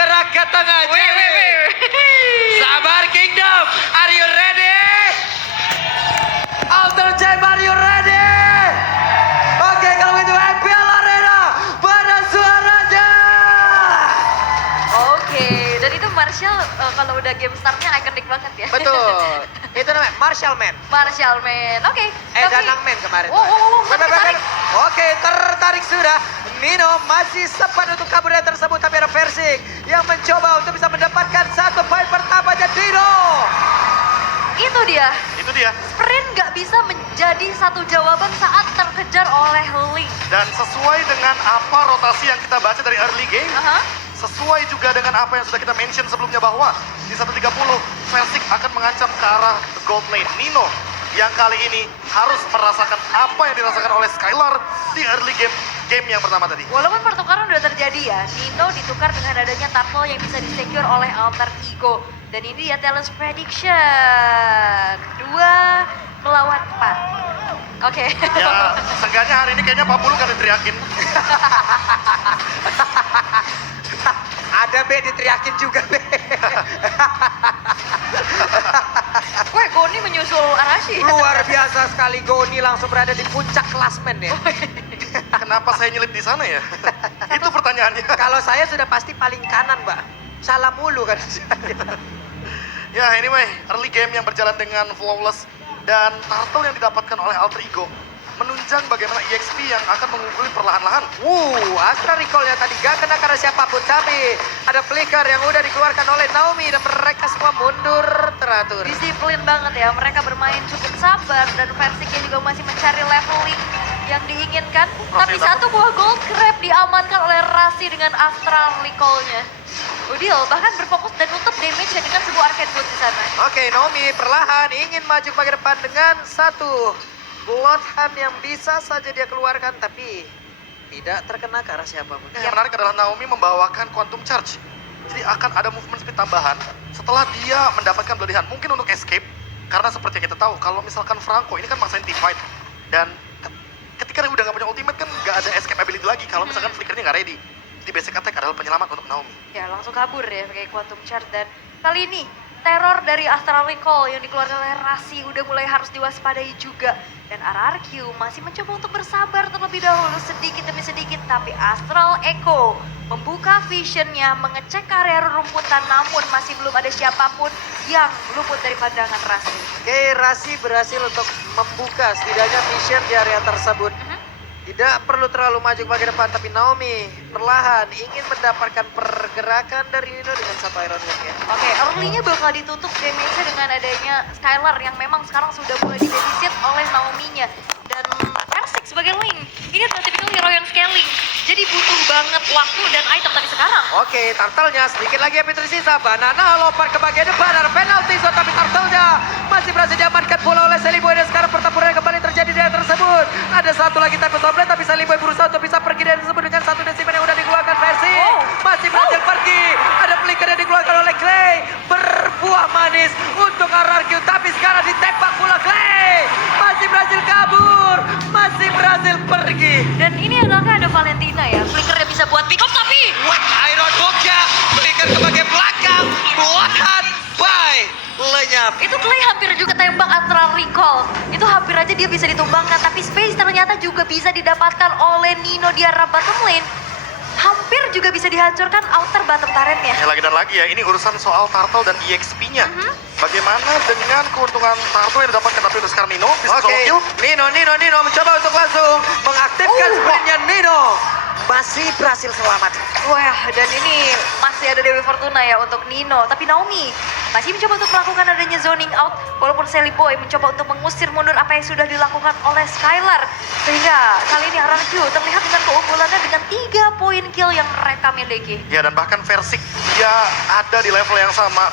bergerak ke tengah. Sabar Kingdom, are you ready? Alter Jam, are you ready? Oke, kalau itu MPL Arena, pada suaranya. Oke, dan itu Marshall kalau udah game startnya ikonik banget ya. Betul, itu namanya Marshall Man. Marshall Man, oke. Danang Man kemarin. Tertarik. Oke, tertarik sudah. Nino masih sempat untuk kabur dari tersebut, tapi ada Versik yang mencoba untuk bisa mendapatkan satu poin pertamanya Dino. Itu dia. Sprint nggak bisa menjadi satu jawaban saat terkejar oleh Link. Dan sesuai dengan apa rotasi yang kita baca dari early game, sesuai juga dengan apa yang sudah kita mention sebelumnya bahwa di 1:30 Versik akan mengancam ke arah gold lane. Nino yang kali ini harus merasakan apa yang dirasakan oleh Skylar di early game yang pertama tadi. Walaupun pertukaran udah terjadi ya, Nino ditukar dengan adanya turtle yang bisa disecure oleh Alter Ego. Dan ini dia Talent's Prediction. 2 melawan 4. Oke. Ya, seenggaknya hari ini kayaknya Pak Bulu kan diteriakin. Ada B diteriakin juga B. Weh, Goni menyusul Arashi. Luar biasa sekali Goni langsung berada di puncak klasmen ya. Kenapa saya nyelip di sana ya? Itu pertanyaannya. Kalau saya sudah pasti paling kanan, Mbak. Salah mulu kan saya. Ya anyway, early game yang berjalan dengan flawless dan turtle yang didapatkan oleh Alter Ego menunjang bagaimana EXP yang akan mengungguli perlahan-lahan. Astra recall-nya tadi gak kena karena siapapun, tapi ada flicker yang udah dikeluarkan oleh Naomi dan mereka semua mundur teratur. Disiplin banget ya, mereka bermain cukup sabar dan Versiknya juga masih mencari leveling yang diinginkan. Tapi satu buah gold crab diamankan oleh Rasi dengan Astral recall-nya. Udil bahkan berfokus dan nutup damage-nya dengan sebuah arcade boot di sana. Oke, Naomi perlahan ingin maju ke depan dengan satu Bloodhound yang bisa saja dia keluarkan, tapi tidak terkena ke arah siapapun. Yang menarik adalah Naomi membawakan Quantum Charge. Jadi akan ada movement speed tambahan setelah dia mendapatkan Bloodhound. Mungkin untuk escape, karena seperti yang kita tahu, kalau misalkan Franco ini kan maksain team fight. Dan ketika dia udah gak punya ultimate kan gak ada escape ability lagi kalau misalkan flickernya gak ready. Jadi basic attack adalah penyelamat untuk Naomi. Ya langsung kabur ya pakai Quantum Charge dan kali ini teror dari Astral Recall yang dikeluarkan oleh Rasi udah mulai harus diwaspadai juga. Dan RRQ masih mencoba untuk bersabar terlebih dahulu sedikit demi sedikit. Tapi Astral Echo membuka visionnya, mengecek area rumputan namun masih belum ada siapapun yang luput dari pandangan Rasi. Oke, Rasi berhasil untuk membuka setidaknya mission di area tersebut. Tidak perlu terlalu maju ke depan, tapi Naomi perlahan ingin mendapatkan pergerakan dari Nino dengan satu Iron Wing-nya. Oke, early-nya bakal ditutup damage-nya dengan adanya Skylar yang memang sekarang sudah mulai dibabysit oleh Naomi-nya. Dan Versik sebagai Link, ini adalah tipikal hero yang scaling. Jadi butuh banget waktu dan item tadi sekarang. Oke, turtle-nya sedikit lagi yang tersisa. Banana lompat ke bagian depan, ada penalti zone, tapi turtle-nya masih berhasil diamankan pula oleh Seliboy. Dan sekarang pertempuran kembali terjadi di area tersebut. Ada satu lagi type of blade, tapi Seliboy berusaha untuk bisa pergi dari tersebut dengan satu decimen yang udah dikeluarkan versi. Masih berhasil pergi. Ada flicker yang dikeluarkan oleh Clay. Berbuah manis untuk RRQ, tapi sekarang ditembak pula Clay. Masih berhasil kabur, masih berhasil pergi. Dan ini adalah ada Valentina ya, flickernya bisa buat pick up tapi Iron Book-nya flicker ke bagian belakang. Bloodhound by lenyap. itu Clay hampir juga tembak Astral Recall. Itu hampir aja dia bisa ditumbangkan, tapi space ternyata juga bisa didapatkan oleh Nino di arah bottom lane. Hampir juga bisa dihancurkan outer bottom turretnya. Ya lagi dan lagi ya, ini urusan soal turtle dan EXP-nya. Bagaimana dengan keuntungan turtle yang didapatkan tapi untuk sekarang Nino bisa solo kill? Nino mencoba untuk langsung mengaktifkan sprintnya Nino. Masih berhasil selamat. Wah, dan ini masih ada Dewi Fortuna ya untuk Nino. Tapi Naomi masih mencoba untuk melakukan adanya zoning out. Walaupun Sally Boy mencoba untuk mengusir mundur apa yang sudah dilakukan oleh Skylar. Sehingga kali ini RRQ terlihat dengan keunggulannya dengan 3 poin kill yang mereka miliki. Ya dan bahkan Versik dia ada di level yang sama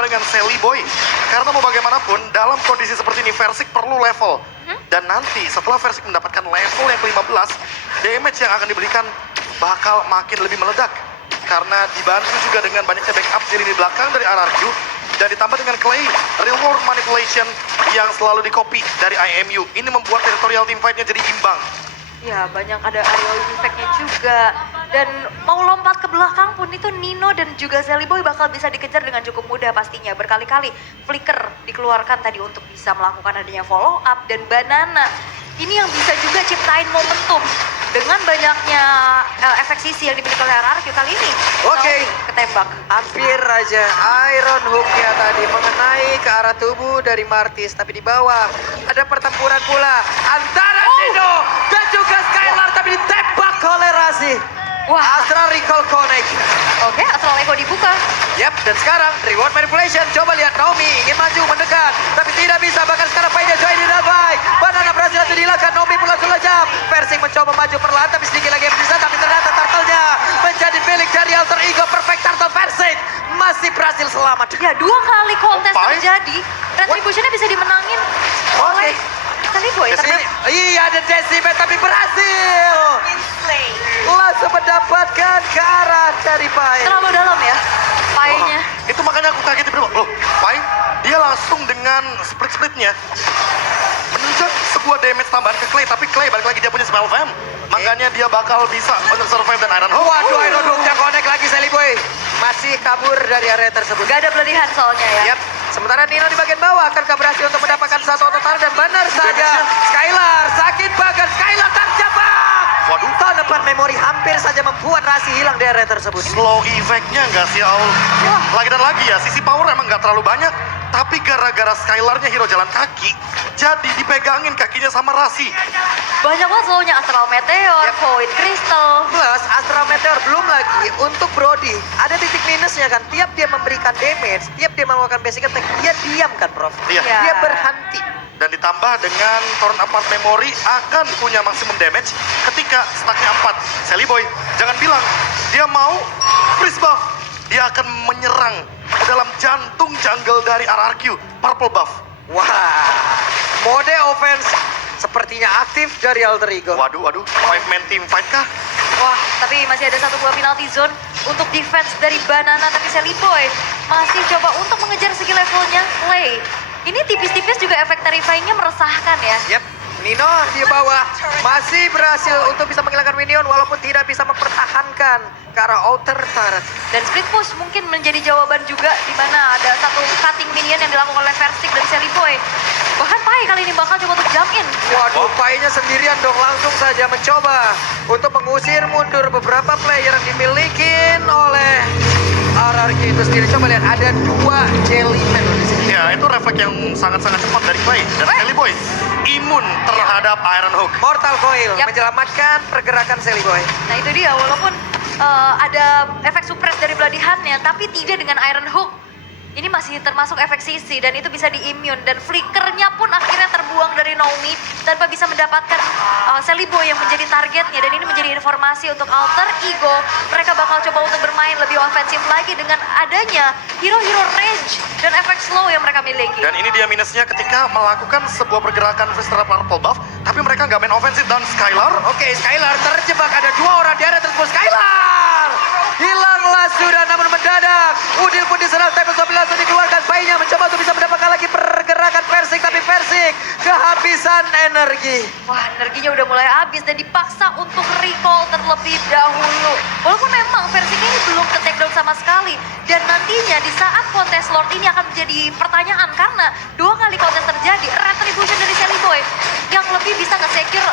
dengan Sally Boy. Karena mau bagaimanapun dalam kondisi seperti ini Versik perlu level. Dan nanti setelah Versik mendapatkan level yang ke-15, damage yang akan diberikan bakal makin lebih meledak. Karena dibantu juga dengan banyaknya backup di lini belakang dari RRQ. Dan ditambah dengan Clay, real world manipulation yang selalu di-copy dari IMU. Ini membuat territorial teamfight-nya jadi imbang. Ya, banyak ada aerial effect-nya juga. Dan mau lompat ke belakang pun itu Nino dan juga Sally Boy bakal bisa dikejar dengan cukup mudah pastinya. Berkali-kali flicker dikeluarkan tadi untuk bisa melakukan adanya follow up dan Banana. Ini yang bisa juga ciptain momentum dengan banyaknya efek sisi yang dimiliki oleh RRQ kali ini. Oke. Naomi ketembak. Hampir aja Iron Hook-nya tadi mengenai ke arah tubuh dari Martis. Tapi di bawah ada pertempuran pula antara Nino dan juga Skylar. Tapi ditembak oleh Rasi. Wah. Astral Recall Connect. Oke, Astral Echo dibuka. Yap, dan sekarang reward manipulation. Coba lihat Naomi ingin maju mendekat, tapi tidak bisa. Bahkan sekarang Paida join di baik. Banana berhasil langsung dilakukan. Naomi pun langsung lejam. Persing mencoba maju perlahan, tapi sedikit lagi yang bisa. Tapi ternyata turtle-nya menjadi milik dari Alter Ego. Perfect turtle Persing masih berhasil selamat. Ya, 2 kali kontes Pai. terjadi. Retribution-nya bisa dimenangin oleh Sally Boy. Iya, ada Decibel tapi berhasil. Langsung mendapatkan ke arah dari Pai. Terlalu dalam ya, Pai-nya. Itu makanya aku kaget tiba-tiba. Loh, Pai, dia langsung dengan split-splitnya menunjuk sebuah damage tambahan ke Clay. Tapi Clay balik lagi dia punya spell fam. Makanya dia bakal bisa survive dan Iron Hook. Waduh, Iron Hook-nya connect lagi Sally Boy. Masih kabur dari area tersebut. Gak ada pelatihan soalnya ya. Yap. Sementara Nino di bagian bawah akankah berhasil untuk mendapatkan satu total dan benar saja Skylar sakit banget. Skylar terjebak. Waduh. Tanepan memori hampir saja membuat Rasi hilang di area tersebut. Slow effect-nya nggak sih, Aul? Lagi dan lagi ya, sisi power emang nggak terlalu banyak. Tapi gara-gara Skylar-nya hero jalan kaki, jadi dipegangin kakinya sama Rasi. Banyak banget slow-nya Astral Meteor, Yap. Void Crystal. Plus Astral Meteor belum lagi untuk Brody. Ada titik minusnya kan, tiap dia memberikan damage, tiap dia melakukan basic attack, dia diam kan Prof? Iya. Iya. Dia berhenti. Dan ditambah dengan turn apart memory akan punya maksimum damage ketika stacknya 4. Sally Boy, jangan bilang dia mau freeze buff. Dia akan menyerang ke dalam jantung jungle dari RRQ, purple buff. Wah, mode offense sepertinya aktif dari Alter Ego. Waduh, 5-man team fight kah? Wah, tapi masih ada 1 buah penalty zone untuk defense dari Banana. Tapi Sally Boy masih coba untuk mengejar segi levelnya Clay. Ini tipis-tipis juga efek terrifying-nya meresahkan ya. Yap, Nino di bawah masih berhasil untuk bisa menghilangkan minion walaupun tidak bisa mempertahankan ke arah outer turret. Dan split push mungkin menjadi jawaban juga di mana ada 1 cutting minion yang dilakukan oleh Versik dan Sally Boy. Bahkan Pai kali ini bakal coba untuk jump in. Waduh, Pai-nya sendirian dong, langsung saja mencoba untuk mengusir mundur beberapa player yang dimiliki oleh RRQ itu sendiri. Coba lihat, ada 2 Jellyman di sini. Ya, itu refleks yang sangat-sangat cepat dari Clay. Dan Sally Boy imun terhadap Iron Hook. Mortal Coil Yap. menyelamatkan pergerakan Sally Boy. Nah itu dia, walaupun ada efek suppress dari Bloody-Hand-nya, tapi tidak dengan Iron Hook. Ini masih termasuk efek sisi dan itu bisa di-immune. Dan flickernya pun akhirnya terbuang dari Naomi tanpa bisa mendapatkan Sally Boy yang menjadi targetnya. Dan ini menjadi informasi untuk Alter Ego. Mereka bakal coba untuk bermain lebih ofensif lagi dengan adanya hero-hero range dan efek slow yang mereka miliki. Dan ini dia minusnya ketika melakukan sebuah pergerakan Visceral Purple Buff, tapi mereka nggak main ofensif. Dan Skylar, Oke, Skylar terjebak, ada 2 orang di area tersebut. Skylar hilanglah sudah, namun mendadak Udil pun diserang, tapi langsung dikeluarkan. Pai-nya mencoba untuk bisa mendapatkan lagi pergerakan Versik, tapi Versik kehabisan energi. Wah, energinya udah mulai habis dan dipaksa untuk recall terlebih dahulu. Walaupun memang versi ini belum ke take down sama sekali. Dan nantinya di saat kontes Lord ini akan menjadi pertanyaan karena 2 kali kontes terjadi, retribution dari Sally Boy yang lebih bisa nge-secure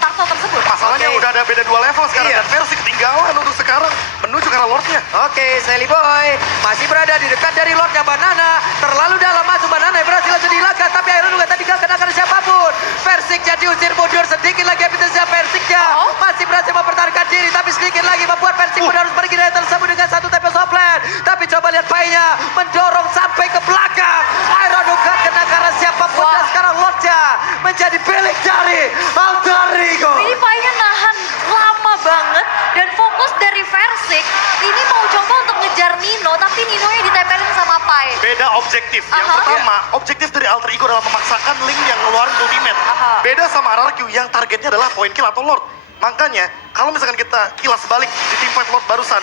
turtle tersebut. masalahnya Oke. udah ada beda 2 level sekarang. Iya. Dan Versi ketinggalan untuk sekarang menuju ke arah Lordnya. Oke, Sally Boy masih berada di dekat dari Lordnya. Banana terlalu dalam masuk. Banana yang berhasil langsung dilakukan, tapi Iron juga tadi gak kena siapapun. Versiknya diusir mundur, sedikit lagi episode Versiknya masih berhasil mempertahankan diri, tapi sedikit lagi membuat Versik pun harus pergi dari tersebut dengan 1 Tempest of Plan. Tapi coba lihat Pai-nya mendorong sampai ke belakang. Iron juga kena karena siapapun. Dan sekarang Lordnya menjadi milik dari Alter Ego. Ini Pai-nya nahan lama banget dan fokus dari Versik ini mau coba untuk ngejar Nino, tapi Nino-nya ditempelin sama Pai. Beda objektif. Yang Aha. pertama, objektif dari Alter Ego adalah memaksakan Link yang ngeluarin ultimate. Aha. Beda sama RRQ yang targetnya adalah point kill atau Lord. Makanya, kalau misalkan kita kilas balik di team fight Lord barusan,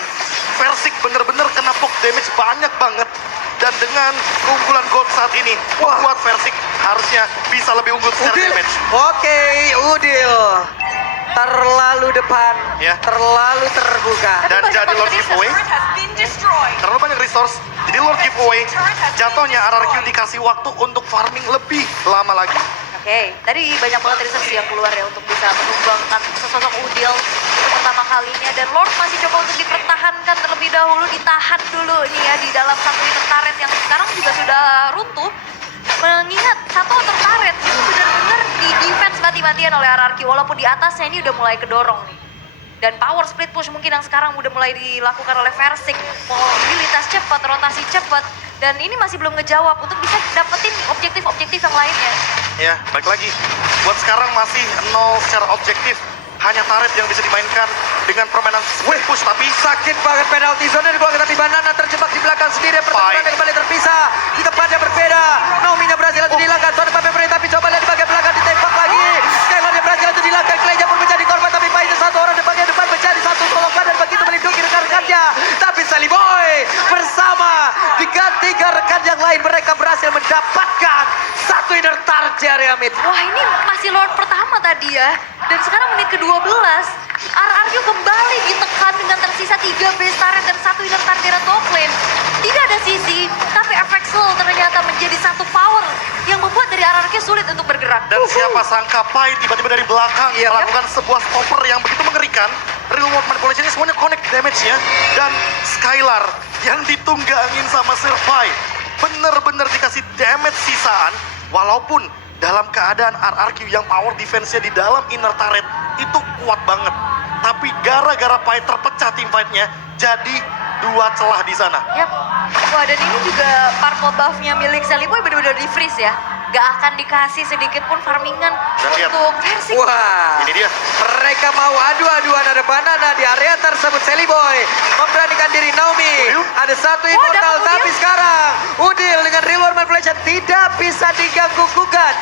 Versik bener-bener kena poke damage banyak banget. Dan dengan keunggulan Gold saat ini, membuat Versik harusnya bisa lebih unggul secara Udil. damage. Oke, Udil. terlalu depan, Ya. terlalu terbuka. Dan banyak jadi Lord banget Giveaway, terlalu banyak resource. Jadi Lord Giveaway, jatuhnya RRQ dikasih waktu untuk farming lebih lama lagi. Oke, tadi banyak banget research yang keluar ya untuk bisa menumbangkan sesosok Udil untuk pertama kalinya. Dan Lord masih coba untuk dipertahankan terlebih dahulu, ditahan dulu ini ya di dalam satu inner turret yang sekarang juga sudah runtuh. Mengingat satu outer turret itu benar-benar di defense mati-matian oleh RRQ, walaupun di atasnya ini udah mulai kedorong nih. Dan power split push mungkin yang sekarang udah mulai dilakukan oleh Versik. Mobilitas cepat, rotasi cepat. Dan ini masih belum ngejawab untuk bisa dapetin objektif-objektif yang lainnya. Ya, balik lagi. Buat sekarang masih nol secara objektif. Hanya turret yang bisa dimainkan dengan permainan split push, tapi Sakit banget penalti zone dikeluarkan, tapi Banana terjebak di belakang sendiri. Pertempuran kembali terpisah. Di tempatnya berbeda. Naomi-nya berhasil untuk dihilangkan. Soalnya Pape Bray, tapi coba lihat di bagian belakang ditembak lagi. Skylar-nya berhasil untuk dihilangkan. Clay-nya pun menjadi korban, tapi Paine satu orang di bagian depan menjadi satu tolong dan begitu melindungi rekan-rekannya. Tapi Sally Boy bersama dengan 3 rekan yang lain, mereka berhasil mendapatkan satu inner turret di area mid. Wah, ini masih Lord pertama tadi ya. Dan sekarang menit ke-12, RRQ kembali ditekan dengan tersisa 3 base turret dan 1 inner turret dari top lane. Tidak ada sisi, tapi efek slow ternyata menjadi satu power yang membuat dari RRQ sulit untuk bergerak. dan siapa sangka Pai tiba-tiba dari belakang Iya. melakukan sebuah stopper yang begitu mengerikan. Real world manipulation ini semuanya connect damage-nya. Dan Skylar yang ditunggangin sama Sir Pai bener-bener dikasih damage sisaan. Walaupun dalam keadaan RRQ yang power defense-nya di dalam inner turret itu kuat banget. Tapi gara-gara Pai terpecah team fight-nya, jadi 2 celah di sana. Yap. Wah, dan ini juga purple buff-nya milik Sally Boy benar-benar di-freeze ya. Gak akan dikasih sedikit pun farmingan Dan lihat. untuk versi. Wah, Ini dia. mereka mau adu-aduan, ada Banana di area tersebut. Sally Boy memberanikan diri. Naomi, Udil. ada satu Oh, immortal, dapat Udil. tapi sekarang Udil dengan real world manipulation tidak bisa diganggu gugat.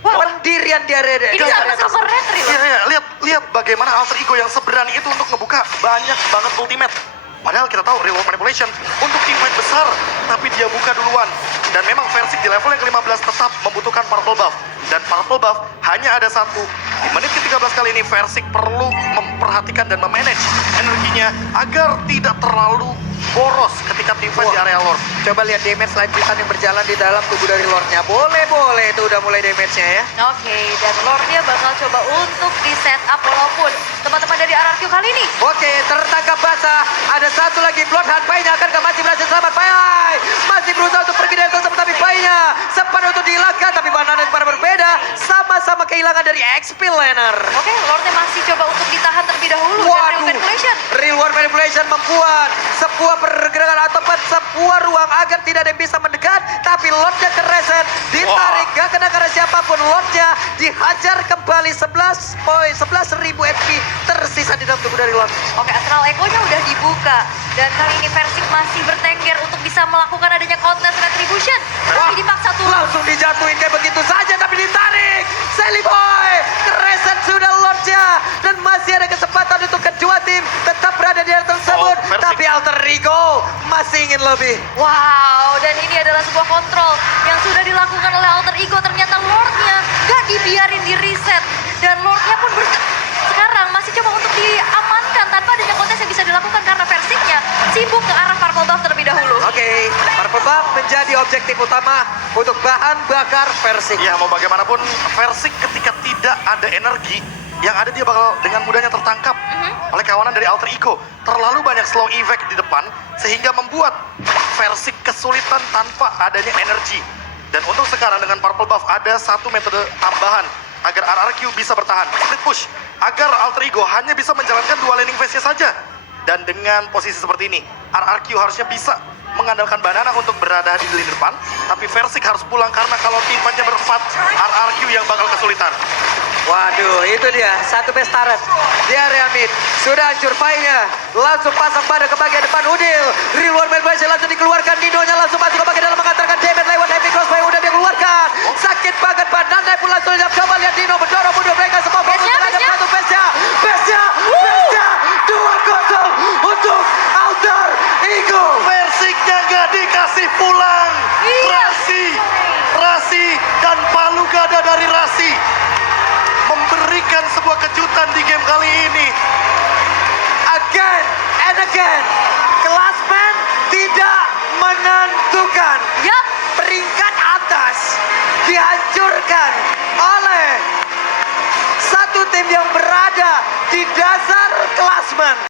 Wah, Pendirian di area ini sama super red real. Iya, lihat bagaimana alter ego yang seberani itu untuk ngebuka banyak banget ultimate. Padahal kita tahu real world manipulation untuk team fight besar, tapi dia buka duluan. Dan memang Versik di level yang ke-15 tetap membutuhkan purple buff. Dan purple buff hanya ada satu. Di menit ke-13 kali ini Versik perlu memperhatikan dan memanage energinya agar tidak terlalu boros ketika tim fight di area Lord. Coba lihat damage lanjutan yang berjalan di dalam tubuh dari Lordnya. Boleh itu udah mulai damage-nya ya. Oke, dan Lordnya bakal coba untuk di setup walaupun teman-teman dari RRQ kali ini. Oke, tertangkap basah. Ada satu lagi Bloodhound. Pai-nya akankah masih berhasil selamat? Pai masih berusaha untuk pergi dari tersebut, tapi Pai-nya sempat untuk dihilangkan. Tapi Banana dan para berbeda sama-sama kehilangan dari XP laner. Oke, Lordnya masih coba untuk ditahan terlebih dahulu. Dan Waduh, Real Manipulation. real world manipulation membuat sebuah pergerakan ataupun sebuah ruang agar tidak ada yang bisa mendekat. Tapi Lordnya kereset, ditarik, gak kena karena siapapun. Lordnya dihajar kembali 11.000 HP tersisa di dalam tubuh dari Lord. Oke, Astral Echo-nya udah dibuka. Dan kali ini Versik masih bertengger untuk bisa melakukan adanya kontes retribution. Tapi dipaksa turun. Langsung dijatuhin kayak begitu saja, tapi ditarik. Sally Boy kereset sudah Lordnya, dan masih ada kesempatan untuk kedua tim tetap berada di area tersebut. Oh, Versik. Tapi Alter Ego masih ingin lebih. Wow, dan ini adalah sebuah kontrol yang sudah dilakukan oleh Alter Ego. Ternyata Lordnya gak dibiarin di reset. Dan Lordnya pun sekarang masih coba untuk diamankan tanpa adanya kontes yang bisa dilakukan karena Versiknya sibuk ke arah purple buff terlebih dahulu. Oke, Purple Buff menjadi objektif utama untuk bahan bakar Versik. Ya, mau bagaimanapun Versik ketika tidak ada energi, yang ada dia bakal dengan mudahnya tertangkap oleh kawanan dari Alter Ego. Terlalu banyak slow effect di depan sehingga membuat Versik kesulitan tanpa adanya energi. Dan untuk sekarang dengan Purple Buff ada satu metode tambahan agar RRQ bisa bertahan. Split push agar Alter Ego hanya bisa menjalankan 2 laning phase-nya saja. Dan dengan posisi seperti ini, RRQ harusnya bisa mengandalkan Banana untuk berada di lini depan. Tapi Versik harus pulang karena kalau tim fight-nya berempat, RRQ yang bakal kesulitan. Waduh, itu dia satu base turret di area mid. Sudah hancur Pai-nya. Langsung pasang pada ke bagian depan Udil. Real World Manipulation langsung dikeluarkan. Nino-nya langsung masuk ke bagian dalam mengantarkan damage lewat heavy crossbow. Udah dia keluarkan. Sakit banget Banana pun langsung coba lihat Nino mendorong mundur mereka semua. Base-nya, Terhadap base-nya. satu base-nya. Base-nya. 2-0 untuk Alter Ego. Versiknya nggak dikasih pulang. Iya. Rasi dan palu gada dari Rasi memberi memberikan sebuah kejutan di game kali ini. Again and again, klasmen tidak menentukan. Yup. Peringkat atas dihancurkan oleh satu tim yang berada di dasar klasmen.